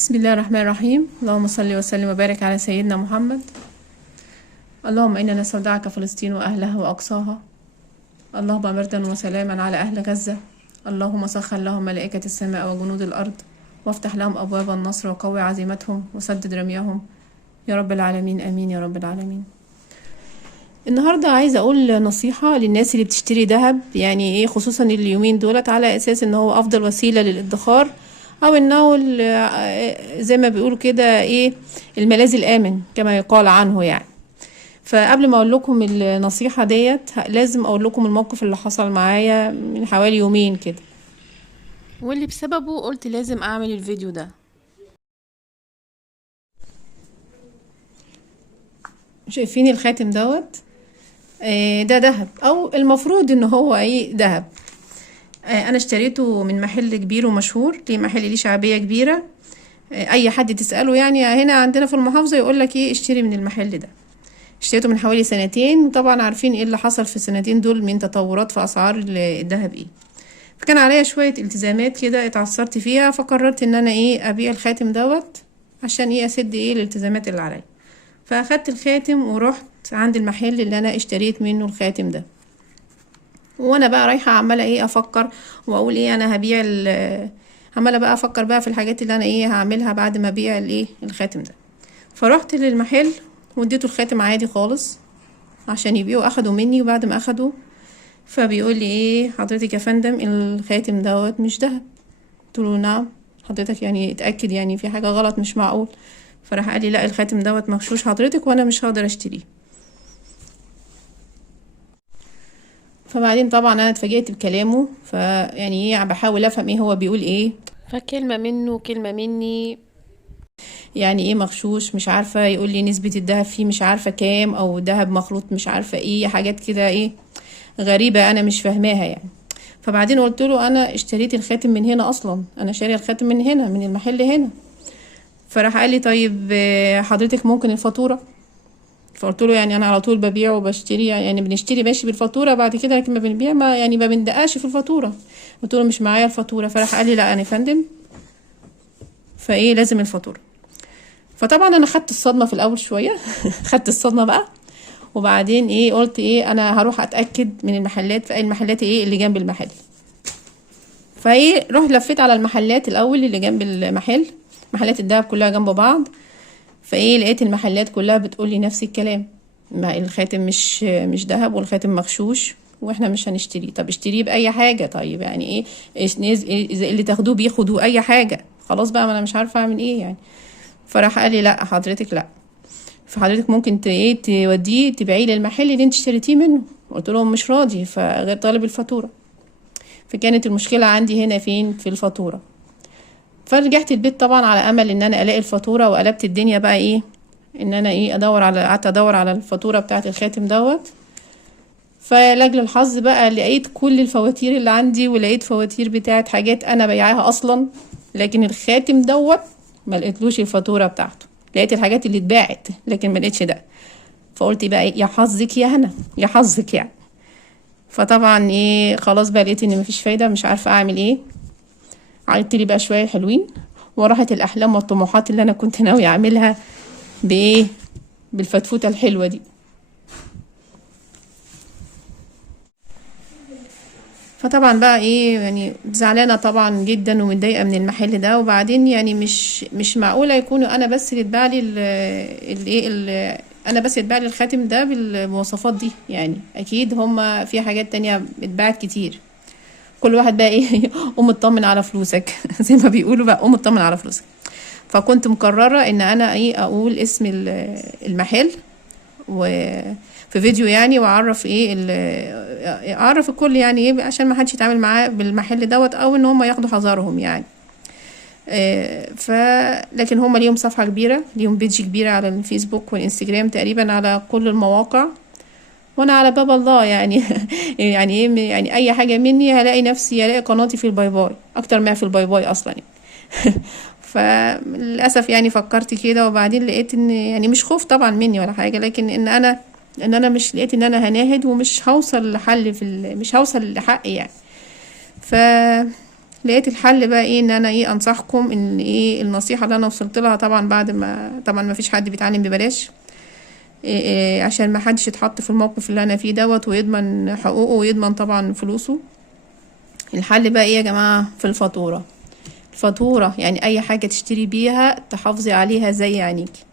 بسم الله الرحمن الرحيم. اللهم صل وسلم وبارك على سيدنا محمد. اللهم إنا نستودعك فلسطين وأهلها وأقصاها. اللهم بردا وسلاما على أهل غزة. اللهم سخر لهم ملائكة السماء وجنود الأرض، وافتح لهم أبواب النصر وقوي عزيمتهم وسدد رميهم يا رب العالمين. آمين يا رب العالمين. النهاردة عايزة أقول نصيحة للناس اللي بتشتري ذهب، يعني إيه، خصوصا اليومين دولت، على أساس إن هو أفضل وسيلة للادخار، أو إنه زي ما بيقولوا كده إيه، الملاذ الآمن كما يقال عنه يعني. فقبل ما أقول لكم النصيحة ديت لازم أقول لكم الموقف اللي حصل معايا من حوالي يومين كده، واللي بسببه قلت لازم أعمل الفيديو ده. شايفين الخاتم دوت؟ ده دهب، او المفروض ان هو ايه، دهب. انا اشتريته من محل كبير ومشهور، ليه محل ليه شعبية كبيرة. اي حد تسأله يعني هنا عندنا في المحافظة يقول لك ايه، اشتري من المحل ده. اشتريته من حوالي سنتين، وطبعا عارفين ايه اللي حصل في السنتين دول من تطورات في اسعار الذهب ايه. فكان عليا شوية التزامات كده اتعثرت فيها، فقررت ان انا ايه، ابيع الخاتم دوت عشان ايه، اسد ايه الالتزامات اللي عليا. فاخدت الخاتم ورحت عند المحل اللي انا اشتريت منه الخاتم ده، وانا بقى رايحه عماله ايه، افكر واقول ايه، انا هبيع عماله بقى افكر بقى في الحاجات اللي انا ايه هعملها بعد ما ابيع الايه، الخاتم ده. فرحت للمحل واديته الخاتم عادي خالص عشان يبيعوا. اخدوا مني، وبعد ما اخدوا فبيقول لي ايه، حضرتك يا فندم الخاتم دوت مش دهب. قلت له نعم حضرتك، يعني اتاكد، يعني في حاجه غلط، مش معقول. فراح قال لي لا، الخاتم دوت مغشوش حضرتك، وانا مش هقدر اشتريه. فبعدين طبعا انا اتفاجئت بكلامه، فيعني ايه، بحاول افهم ايه هو بيقول ايه. فكلمة منه كلمة مني، يعني ايه مغشوش، مش عارفة، يقول لي نسبة الدهب فيه مش عارفة كام، او دهب مخلوط مش عارفة ايه، حاجات كده ايه غريبة انا مش فاهماها يعني. فبعدين قلت له انا اشتريت الخاتم من هنا اصلا، انا شاري الخاتم من هنا، من المحل هنا. فراح قال لي طيب حضرتك ممكن الفاتورة. فقلت له يعني انا على طول ببيع وبشتري، يعني بنشتري ماشي بالفاتوره بعد كده، لكن ما بنبيع ما يعني ما بندققش في الفاتوره. قلت له مش معايا الفاتوره. فراح قال لي لا انا فندم، فايه لازم الفاتوره. فطبعا انا خدت الصدمه في الاول شويه خدت الصدمه بقى. وبعدين ايه، قلت ايه، انا هروح اتاكد من المحلات، في المحلات ايه اللي جنب المحل. فايه رحت لفيت على المحلات الاول اللي جنب المحل، محلات الدهب كلها جنب بعض. فايه لقيت المحلات كلها بتقولي نفس الكلام، ما الخاتم مش دهب، والخاتم مغشوش، واحنا مش هنشتريه. طب اشتريه باي حاجه، طيب يعني ايه، اذا اللي تاخدوه بياخدوا اي حاجه، خلاص بقى ما انا مش عارفه اعمل ايه يعني. فراح قال لي لا حضرتك لا، فحضرتك ممكن ايه توديه تبيعيه للمحل اللي انت اشتريتيه منه. قلت لهم مش راضي، فغير طالب الفاتوره. فكانت المشكله عندي هنا فين، في الفاتوره. فرجعت البيت طبعا على امل ان انا الاقي الفاتوره، وقلبت الدنيا بقى ايه، ان انا ايه قعدت ادور على الفاتوره بتاعه الخاتم دوت. فلاجل الحظ بقى لقيت كل الفواتير اللي عندي، ولقيت فواتير بتاعه حاجات انا بيعاها اصلا، لكن الخاتم دوت ما لقيتلوش الفاتوره بتاعته. لقيت الحاجات اللي اتباعت لكن ما لقيتش ده. فقلت بقى إيه، يا حظك يا هنا، يا حظك يعني. فطبعا ايه، خلاص بقى لقيت ان مفيش فايده، مش عارفه اعمل ايه. عيطت لي بقى شويه حلوين، وراحت الاحلام والطموحات اللي انا كنت ناويه اعملها بايه، بالفتفوته الحلوه دي. فطبعا بقى ايه، يعني زعلانه طبعا جدا ومتضايقه من المحل ده. وبعدين يعني مش معقوله يكونوا انا بس اللي اتباع لي انا بس اتباع لي الخاتم ده بالمواصفات دي، يعني اكيد هما في حاجات تانية اتباعت كتير. كل واحد بقى ايه قوم اطمن على فلوسك زي ما بيقولوا بقى، قوم اطمن على فلوسك. فكنت مقررة ان انا ايه، اقول اسم المحل وفي فيديو يعني، واعرف ايه اعرف الكل يعني ايه، عشان ما حدش يتعامل معاه بالمحل دوت، او ان هم ياخدوا حذرهم يعني. ف لكن هم ليهم صفحة كبيرة، ليهم بيج كبيرة على الفيسبوك والانستجرام، تقريبا على كل المواقع. وانا على باب الله يعني يعني ايه، يعني اي حاجة مني هلاقي قناتي في الباي باي اكتر ما في الباي باي اصلا يعني. فللاسف يعني فكرت كده، وبعدين لقيت ان يعني مش خوف طبعا مني ولا حاجه، لكن ان انا مش لقيت ان انا هناهد، ومش هوصل لحل مش هوصل لحق يعني. ف لقيت الحل بقى ايه، ان انا ايه انصحكم ان ايه النصيحة اللي انا وصلت لها طبعا بعد ما طبعا ما فيش حد بيتعلم ببلاش. إيه عشان ما حدش يتحط في الموقف اللي انا فيه دوت، ويضمن حقوقه ويضمن طبعا فلوسه. الحل بقى ايه يا جماعة؟ في الفاتورة. الفاتورة يعني اي حاجة تشتري بيها تحافظي عليها زي عينيكي.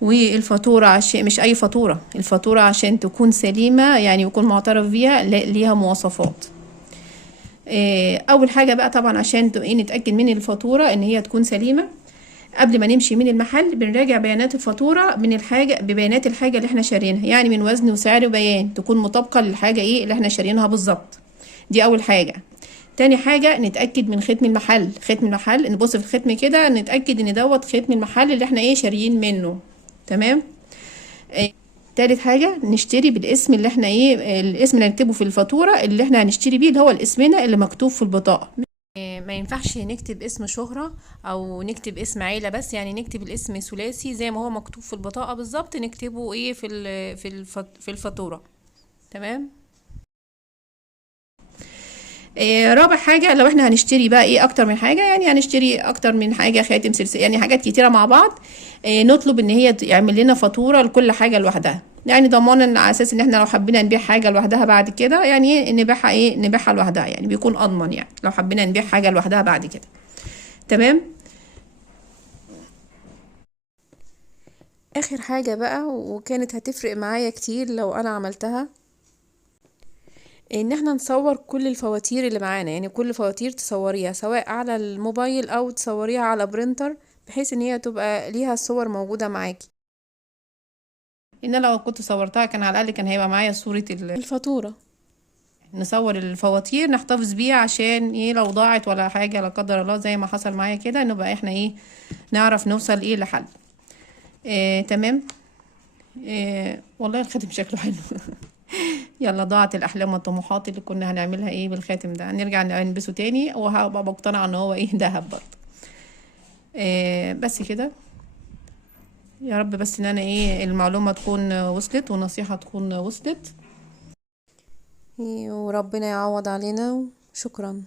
والفاتورة عشان مش اي فاتورة، الفاتورة عشان تكون سليمة يعني يكون معترف بيها ليها مواصفات. اول حاجة بقى طبعا عشان نتأكد من الفاتورة ان هي تكون سليمة، قبل ما نمشي من المحل بنراجع بيانات الفاتورة من الحاجة ببيانات الحاجة اللي احنا شارينها، يعني من وزن وسعر وبيان تكون مطابقة للحاجة ايه اللي احنا شارينها بالظبط. دي اول حاجة. تاني حاجة نتأكد من ختم المحل. ختم المحل نبص في الختم كده نتأكد ان دوت ختم المحل اللي احنا ايه شاريين منه. تمام. تالت حاجة نشتري بالاسم اللي احنا ايه الاسم اللي هنكتبه في الفاتورة اللي احنا هنشتري بيه اللي هو الاسمنا اللي مكتوب في البطاقة. ما ينفعش نكتب اسم شهرة او نكتب اسم عيلة بس، يعني نكتب الاسم ثلاثي زي ما هو مكتوب في البطاقة بالظبط، نكتبه ايه في الفاتورة. تمام. رابع حاجة لو احنا هنشتري بقى ايه اكتر من حاجة، يعني هنشتري اكتر من حاجة خاتم سلسلة يعني حاجات كتيرة مع بعض، نطلب ان هي تعمل لنا فاتورة لكل حاجة لوحدها، يعني ضمانا على اساس ان احنا لو حبينا نبيع حاجة لوحدها بعد كده يعني ايه نبيعها لوحدها، يعني بيكون اضمن يعني لو حبينا نبيع حاجة لوحدها بعد كده. تمام. اخر حاجة بقى وكانت هتفرق معايا كتير لو انا عملتها، ان احنا نصور كل الفواتير اللي معانا، يعني كل فواتير تصوريها سواء على الموبايل او تصوريها على برينتر، بحيث ان هي تبقى ليها الصور موجودة معاكي. ان لو كنت صورتها كان على الاقل كان هيبقى معايا صورة الفاتورة. نصور الفواتير نحتفظ بيها عشان ايه لو ضاعت ولا حاجة لا قدر الله زي ما حصل معايا كده نبقى احنا ايه نعرف نوصل ايه لحل. تمام. والله الخاتم شكله حلو. يلا ضاعت الاحلام والطموحات اللي كنا هنعملها ايه بالخاتم ده، نرجع نلبسه تاني وهبقى مقتنعه ان هو ايه دهب برضه. بس كده. يا رب بس ان انا ايه المعلومه تكون وصلت والنصيحه تكون وصلت، وربنا يعوض علينا. شكرا.